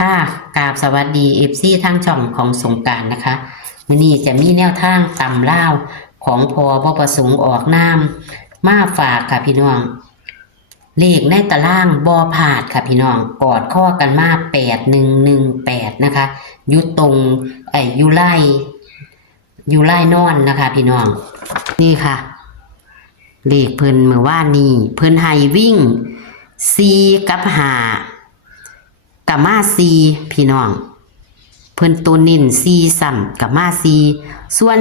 ค่ะกราบสวัสดีทางช่องของสงกรานต์นะคะมื้อนี้จะมีแนวทางตำลาวของพอบ่ประสงค์ออกนามมาฝากค่ะพี่น้องเลขในตารางบ่พลาดค่ะพี่น้องกอดข้อกันมา8118นะคะอยู่ตรงอยู่ไล่นอนนะคะพี่น้องนี่ค่ะเลขเพิ่นเมื่อวานนี้เพิ่นให้วิ่ง4กับ5กับมา4พี่น้องเพิ่นตัวเน้น4ซ้ำกับมา4ส่วน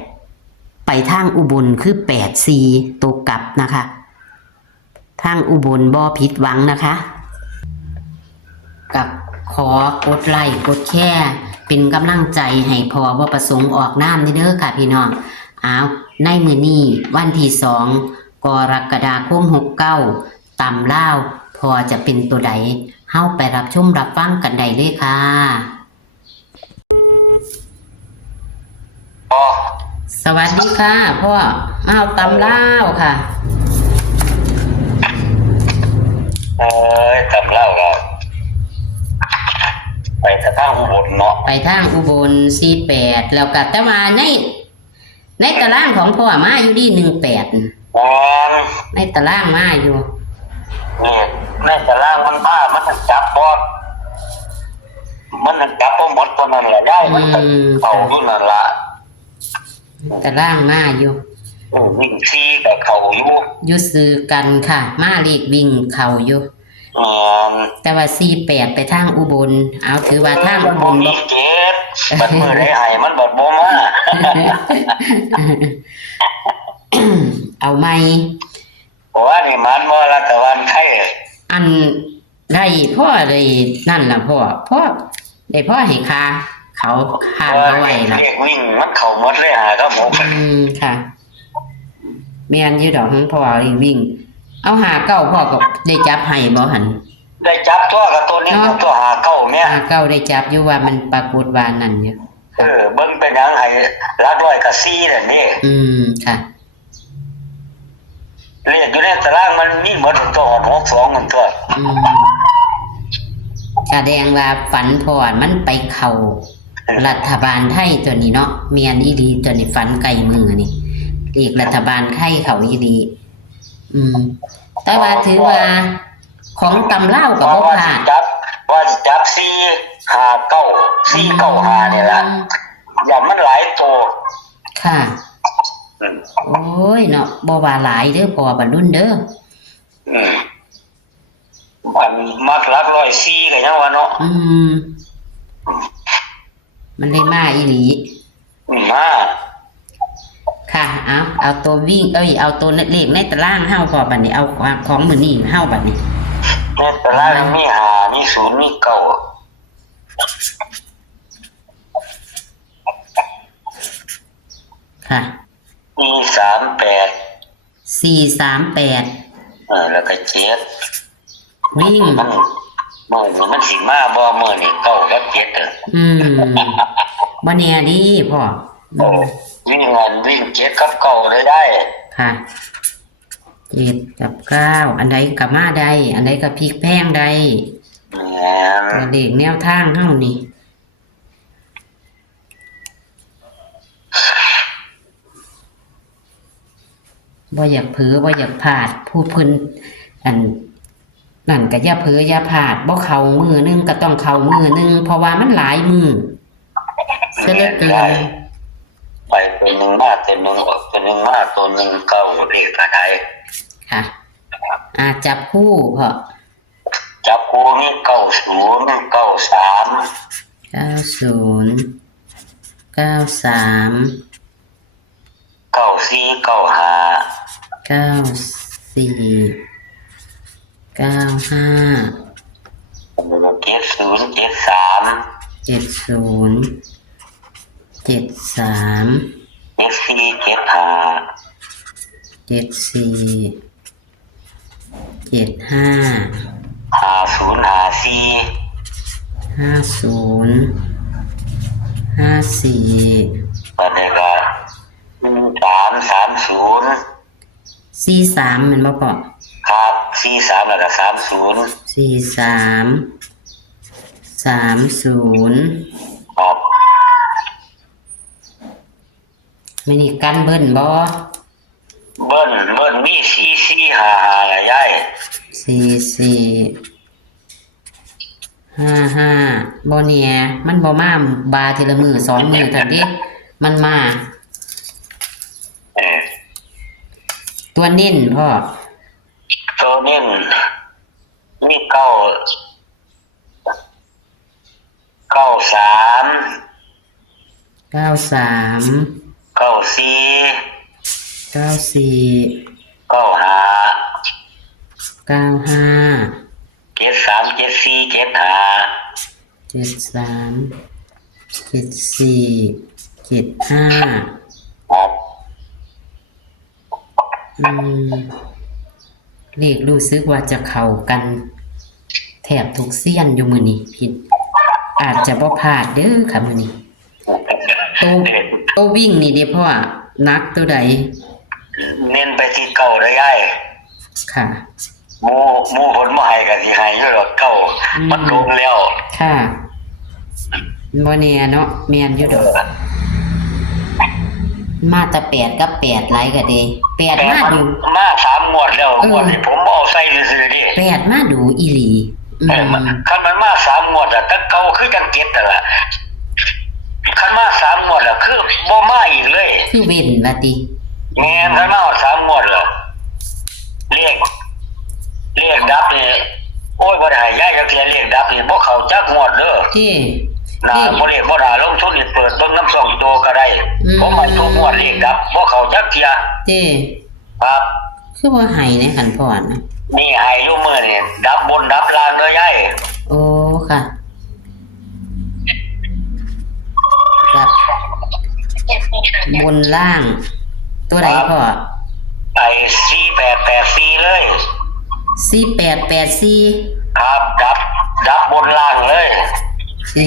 48ไปทางอุบลคือ84ตัวกลับนะคะทางอุบลบ่ผิดหวังนะคะกับขอกดไลค์กดแชร์เป็นกำลังใจให้พอบ่ประสงค์ออกนามเด้อค่ะพี่น้องในมื้อนี้วันที่2กรกฎาคม69ตำลาวพอจะเป็นตัวใดเฮาไปรับชมรับฟังกันได้เลยค่ะสวัสดีค่ะพ่อเอาตำลาวค่ะตำเล่าก็ไปทางอุบลเนาะไปทางอุบล48แล้วก็แต่ว่าในตารางของพ่อมาอยู่ที่18ในตารางมาอยู่นี่ในตารางมันบ้ามันจับบ่มันจับบ่หมดตัวนั้นแหละได้มันเข้าอยู่นั่นล่ะตารางมาอยู่วิ่งซีกับเข้าอยู่ซื้อกันค่ะมาเลขวิ่งเข้าอยู่แต่ว่า48ไปทางอุบลเอาถือว่าทางอุบลบ่เจ็บมันมื้อใดให้มันบ่มา เอาใหม่ว่านี่มันบ่รัฐบาลไทยอันได้พ่อได้นั่นล่ะพ่อได้พ่อให้ค่าเขาค้างเอาไว้ล่ะวิ่งมันเข้าหมดเลยครับผมค่ะแม่นอยู่ดอกพ่อวิ่งเอาหาเก้าพ่อก็ได้จับให้บ่หั่นได้จับตัวกับตัวนี้ตัวหาเก้าเนี่ยหาเก้าได้จับอยู่ว่ามันปรากฏว่านั่นอยู่เบิ่งเป็นหยังให้รักร้อยกับ4นั่นนี่ค่ะเลขอยู่ในตารางมันมีหมดตัว62มันตัวแสดงว่าฝันพอมันไปเข้ารัฐบาลไทยตัวนี้เนาะเมียนอีหลีตัวนี้ฝันไกลมือนี่เลขรัฐบาลไทยเขาอีหลีแต่ว่าถือว่าของตำเล่ากับบ่พลาดว่าจับ4 5 9 4 9 5นี่ล่ะอย่างมันหลายตัวค่ะโอ้ยเนาะบ่ว่าหลายเด้อพอบรรลุเด้อมันมักรักร้อย4ก็ยังว่าเนาะมันได้มาอีหลีมาค่ะเอาตัววิ่งเอาตัวเลขในตารางเฮาพอบัดนี้เอาของมื้อนี้เฮาบัดนี้ในตารางมี5มี0มี9ค่ะมี438แล้วก็7วิ่งมันสิมาบ่มื้อนี้9กับ7บ่แน่ดีพ่อวิ่ง7กับ9เลยได้ค่ะ7กับ9อันใดก็มาได้อันใดก็พลิกแพงได้เลขแนวทางเฮานี่บ่อยากเผลอบ่อยากพลาดผู้เพิ่นอันนั่นก็อย่าเผลออย่าพลาดบ่เข้ามือนึงก็ต้องเข้ามือนึงเพราะว่ามันหลายมือเสียเหลือเกินไปเป็นหนึ่งมาเป็นหนึ่งออกเป็นหนึ่งมาตัวหนึ่งเก้าเลขอะไรค่ะจับคู่พอจับคู่นี่90 94อะไรก็43มันบ่พอครับ43แล้วก็30 43 34 30ครับ ไม่นี่กันเบิ้ลบ่ เบิ้ลมี4455ละยาย 4455บ่เนี่ยมันบ่มาบาทีละมือ2มือเท่านี้มันมา เออ ตัวเน้นพ่อ ตัวนี้มีเก้าสาม 93 เก้าสี่ 94 เก้าห้า 95 73 74 73 74 75ครับ เลขรู้สึกว่าจะเข้ากันแถบทุกเสี้ยนอยู่มื้อนี้พี่อาจจะบ่พลาดเด้อค่ะมื้อนี้ตัววิ่งนี่เด้พ่อนักตัวใด เน้นไปที่เก้าได้ย่าย ค่ะ หมูผลมาให้กับที่ให้อยู่ดอกเก้ามันโดนแล้ว ค่ะบ่แน่เนาะแม่นอยู่ดอกมาแต่8กับ8หลายก็เด้8มาดู มา3งวดแล้วงวดนี้ผมเอาใส่ซื่อๆดิ 8มาดูอีหลีคันมันมา3งวดอ่ะแต่เก่าคือจังเก็บนั่นล่ะคันมา3งวดอ่ะคือบ่มาอีกเลย คือเว้นว่าติ แม่นคันมา3งวดแล้วเรียกดับนี่โอ้ยบ่ได้ย้ายจักเทื่อเรียกดับนี่บ่เข้าจักงวดเด้อ ที่ น่าบ่เรียกบ่ได้ลงทุนนี่เปิดเบิ่งน้ำส่องตัวก็ได้ผมมาทุกงวดเรียกดับบ่เข้าจักเทื่อ ที่ ครับ คือบ่ให้ในขันพรนะ นี่ให้อยู่มื้อนี่ดับบนดับล่างเด้อยาย โอ้ค่ะครับบนล่าง ตัวใดพ่อ ไอ้4884เลย 4884ครับดับบนล่างเลย 4884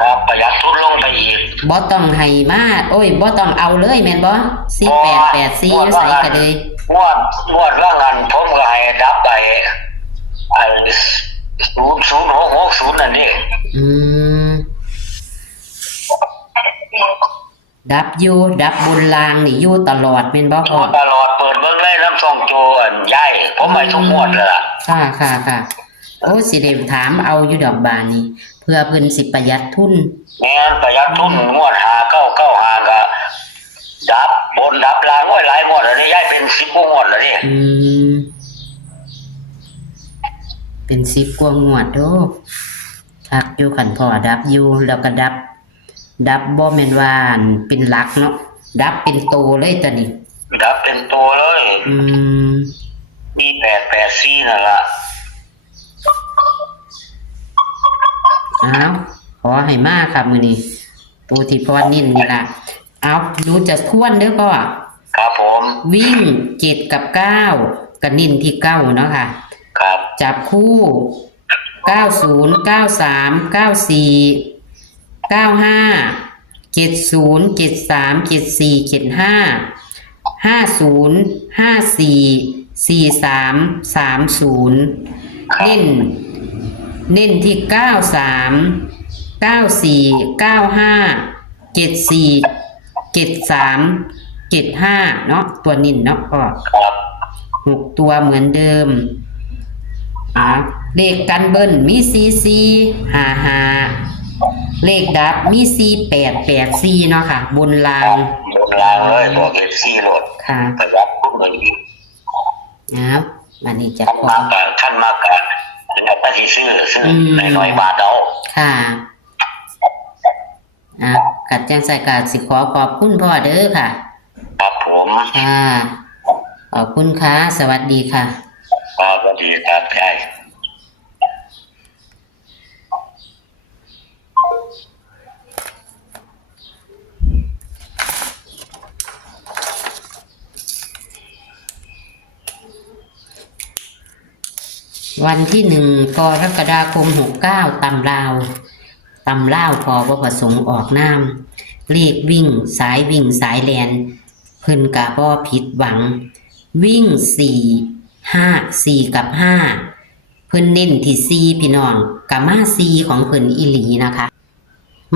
ครับประหยัดทุนลงไปอีก บ่ต้องให้มาโอ้ยบ่ต้องเอาเลยแม่นบ่4884อยู่ไสก็เลย งวดว่างันผมก็ให้ดับไปไอ้00660นั่นนี่ มดับอยู่ดับบนล่างนี่อยู่ตลอดแม่นบ่พ่อ ตลอดเปิดเบิ่งเลยน้ำส่องโจอันใหญ่ผมไปทุกงวดเลยล่ะ ค่ะโอ้สิได้ถามเอาอยู่ดอกบานนี้เพื่อเพิ่นสิประหยัดทุน แม่นประหยัดทุนงวด5995ก็ดับบนดับล่างโอ้ยหลายงวดแล้วนี่ใหญ่เป็น10งวดแล้วนี่ เป็น10กว่างวดโดคักอยู่คันพ่อดับอยู่แล้วก็ดับบ่แม่นว่าอันเป็นหลักเนาะดับเป็นโตเลยตอนนี้ ดับเป็นตัวเลย มี884นั่นล่ะ อ้าวขอให้มาครับมื้อนี้ปูที่พรนิ่นนี่ล่ะเอาดูจะทวนเด้อพ่อ ครับผม วิ่ง7กับ9ก็นิ่นที่9เนาะค่ะ ครับ จับคู่90 93 94 95 70 73 74 75 50 54 43 30เน้นที่93 94 95 74 73 75เนาะตัวนิ่นเนาะพ่อ ครับ 6ตัวเหมือนเดิมเลขกันเบิ้ลมี4455เลขดับมี4884เนาะค่ะบนราง บนล่างเลยตัวเก็บซี่โหลด ค่ะ ประหยัดทุนเลยอีก วันนี้จะ ท่าน ขอ มากกันท่านมากกันเป็นแบบที่ซื้อหน่อยบาทเอา ค่ะกัดแจ้งใส่กาสิขอบคุณพ่อเด้อค่ะ ครับผม ค่ะขอบคุณค่ะสวัสดีค่ะ ครับสวัสดีครับยาย วันที่1 กรกฎาคม 69ตำลาวพอว่าประสงค์ออกน้ำเลขวิ่งสายแลนเพิ่นกะบ่ผิดหวัง วิ่ง4 5 4กับ5 เพิ่นเน้นที่ซีพี่น้องกับมาซีของเพิ่นอีหลีนะคะ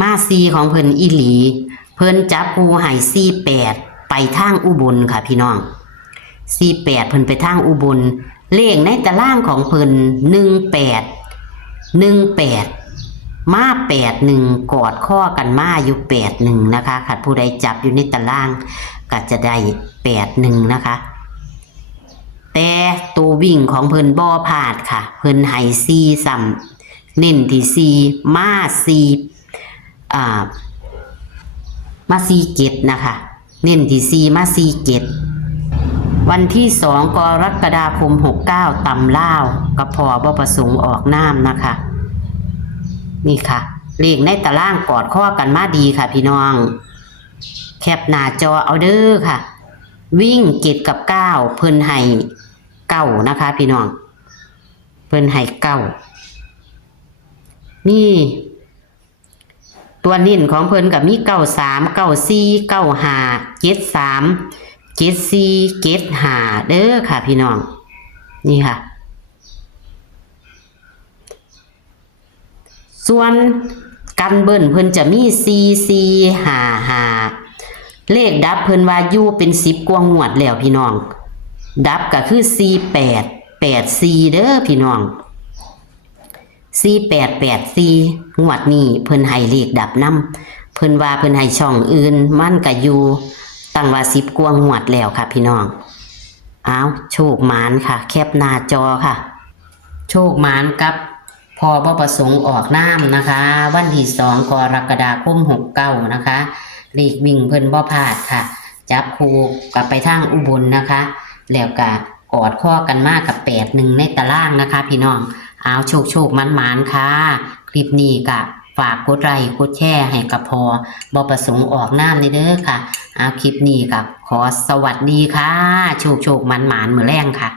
มาซีของเพิ่นอีหลีเพิ่นจับปูให้48ไปทางอุบลค่ะพี่น้อง48เพิ่นไปทางอุบลเลขในตารางของเพิ่น18มา81กอดข้อกันมาอยู่81นะคะค่ะผู้ใดจับอยู่ในตารางก็จะได้81นะคะแต่ตัววิ่งของเพิ่นบ่พลาดค่ะเพิ่นให้4ซ้ำเน้นที่4มา4มา4 7นะคะเน้นที่4มา4 7วันที่2กรกฎาคม69ตำล่าวกระพอบ่ประสงค์ออกน้ำนะคะนี่ค่ะเลขในตารางกอดข้อกันมาดีค่ะพี่น้องแคปหน้าจอเอาเด้อค่ะวิ่ง7กับ9เพิ่นให้9นะคะพี่น้องเพิ่นให้9นี่ตัวนิ่นของเพิ่นกับมี93 94 95 73 74 75เด้อค่ะพี่น้องนี่ค่ะส่วนกันเบิ้ลเพิ่นจะมี4455เลขดับเพิ่นว่าอยู่เป็น10กว่างวดแล้วพี่น้องดับก็คือ4884เด้อพี่น้อง4884งวดนี้เพิ่นให้เลขดับนำเพิ่นว่าเพิ่นให้ช่องอื่นมันก็อยู่ตั้งว่า10กว่างวดแล้วค่ะพี่น้องอ้าวโชคหมานค่ะแคปหน้าจอค่ะโชคหมานกับพอบ่ประสงค์ออกน้ำนะคะวันที่2กรกฎาคม69นะคะเลขวิ่งเพิ่นบ่พลาดค่ะจับคู่กลับไปทางอุบลนะคะแล้วก็กอดข้อกันมากกับ81ในตารางนะคะพี่น้องเอาโชคมันค่ะคลิปนี้ก็ฝากกดไลค์กดแชร์ให้กับพอบประสงค์ออกน้ำในเด้อค่ะเอาคลิปนี้ก็ขอสวัสดีค่ะโชคมันมื้อแรงค่ะ